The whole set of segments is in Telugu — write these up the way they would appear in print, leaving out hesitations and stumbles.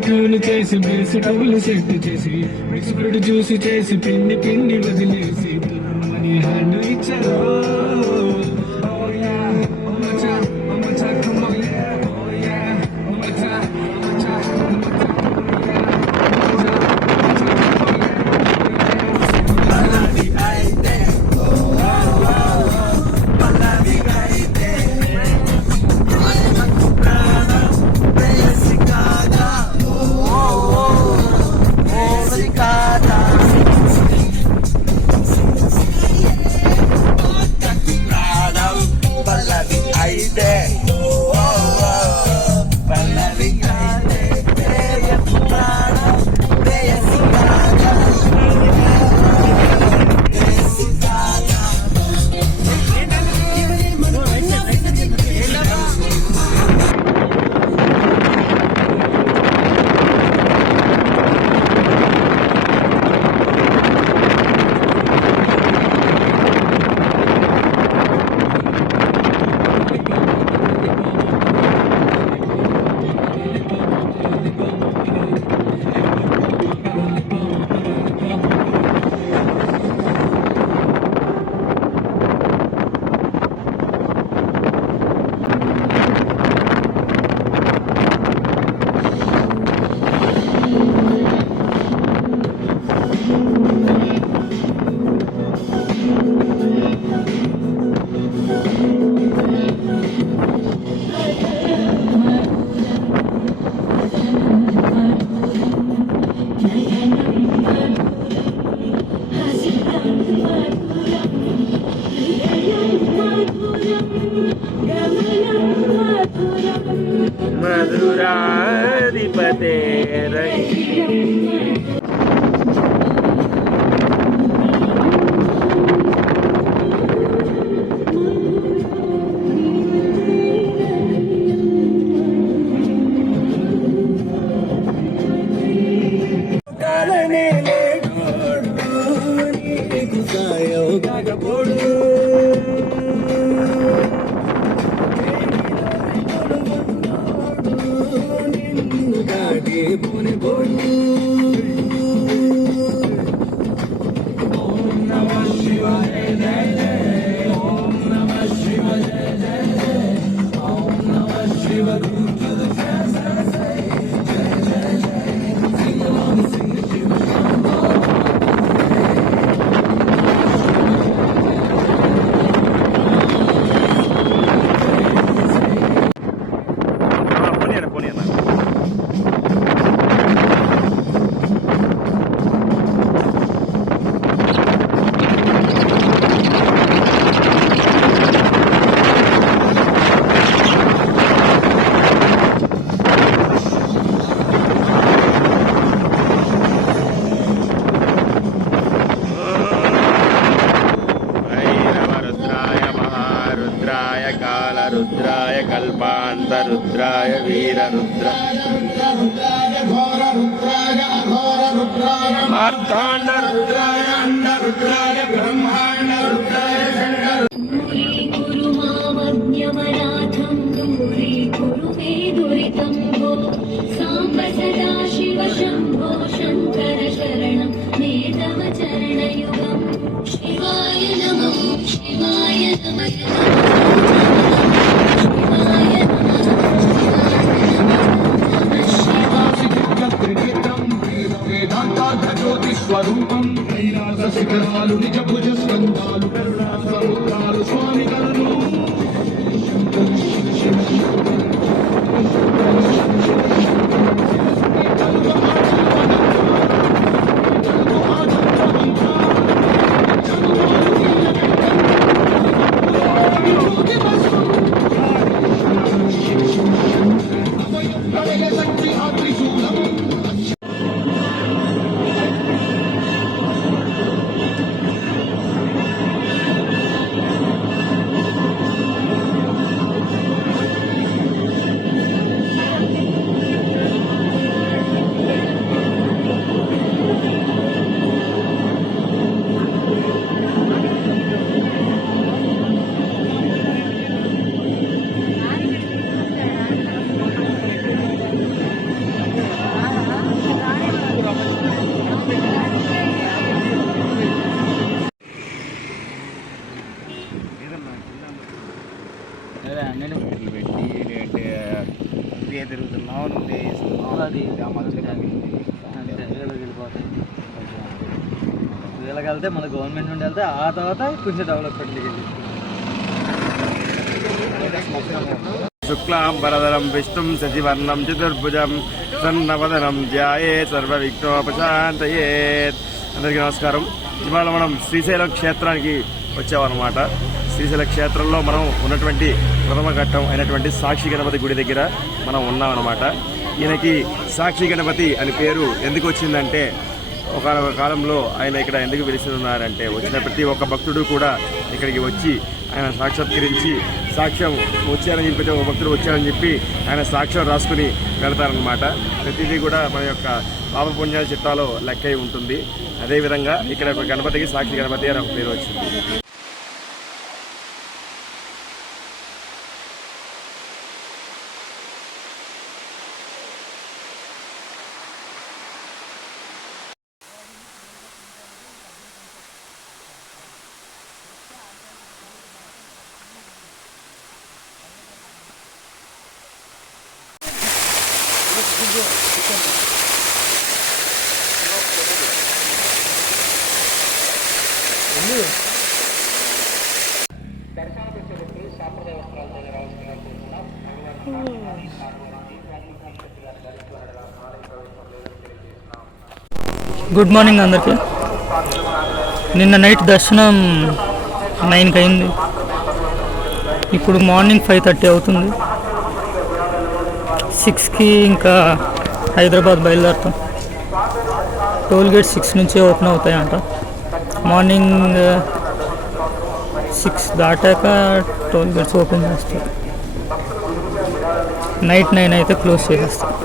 ట్యూన్ చేసి బేసి టూలు సెట్ చేసి మిక్స్డ్ జ్యూసి చేసి పిండి పిండి వదిలేసి మనీ హ్యాండ్ ఇచ్చారు. మధురాధిపతే ब्रह्माण्डरुद्राय वीररुद्राय मार्ताण्डरुद्राय अण्डरुद्राय ब्रह्माण्डरुद्राय गुरु मामज्ञमनाथं दूरी गुरु मे दुरितं भो साम्ब सदा शिव शम्भो शङ्कर शरणं मे तव चरणयुगं शिवाय नमः शिवाय नमः शिवाय స్వరూపం కైలాస శిఖరాలు నిజ భుజ స్కందాలు కరుణా సముద్రాలు స్వామి కరుణు తిరుగుతున్నావు నువ్వు అది వీళ్ళకెళ్తే మన గవర్నమెంట్ నుండి వెళ్తే ఆ తర్వాత కొంచెం డెవలప్మెంట్కి వెళ్ళి శుక్లాంబరధరం విష్ణుం శశివర్ణం చతుర్భుజం సన్నవదనం ధ్యాయే సర్వవిఘ్నోపశాంతయేత్. అందరికీ నమస్కారం. ఇవాళ మనం శ్రీశైలం క్షేత్రానికి వచ్చామన్నమాట. శ్రీశైల క్షేత్రంలో మనం ఉన్నటువంటి ప్రథమ ఘట్టం అయినటువంటి సాక్షి గణపతి గుడి దగ్గర మనం ఉన్నామన్నమాట. ఈయనకి సాక్షి గణపతి అని పేరు ఎందుకు వచ్చిందంటే, ఒక కాలంలో ఆయన ఇక్కడ ఎందుకు వెలిసిన్నారంటే, వచ్చిన ప్రతి ఒక్క భక్తుడు కూడా ఇక్కడికి వచ్చి ఆయన సాక్షాత్కరించి సాక్ష్యం వచ్చారని చెప్పి, ఒక భక్తుడు వచ్చారని చెప్పి ఆయన సాక్ష్యం రాసుకుని వెళతారనమాట. ప్రతిదీ కూడా మన యొక్క పాపపుణ్యాల చిట్టాలో లెక్కై ఉంటుంది. అదేవిధంగా ఇక్కడ గణపతికి సాక్షి గణపతి అని ఒక పేరు వచ్చింది. గుడ్ మార్నింగ్ అందరికీ. నిన్న నైట్ దర్శనం 9కి అయింది. ఇప్పుడు మార్నింగ్ 5:30 అవుతుంది. 6కి ఇంకా హైదరాబాద్ బయలుదేరుతాం. టోల్ గేట్ 6 నుంచే ఓపెన్ అవుతాయంట. మార్నింగ్ 6 దాటాక టోల్ గేట్స్ ఓపెన్ చేస్తారు. నైట్ 9 అయితే క్లోజ్ చేసేస్తారు.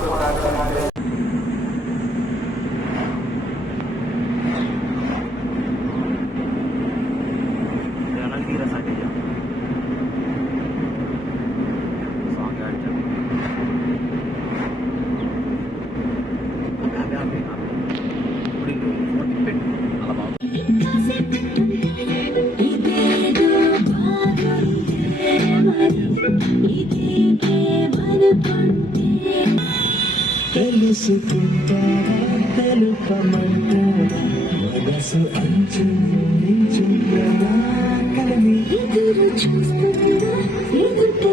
తెలుసుకుంటారా తెలుపమంటారా మనసు అంచుని చూడగా కలిమి ఎదురు చూస్తుందా ఎదుట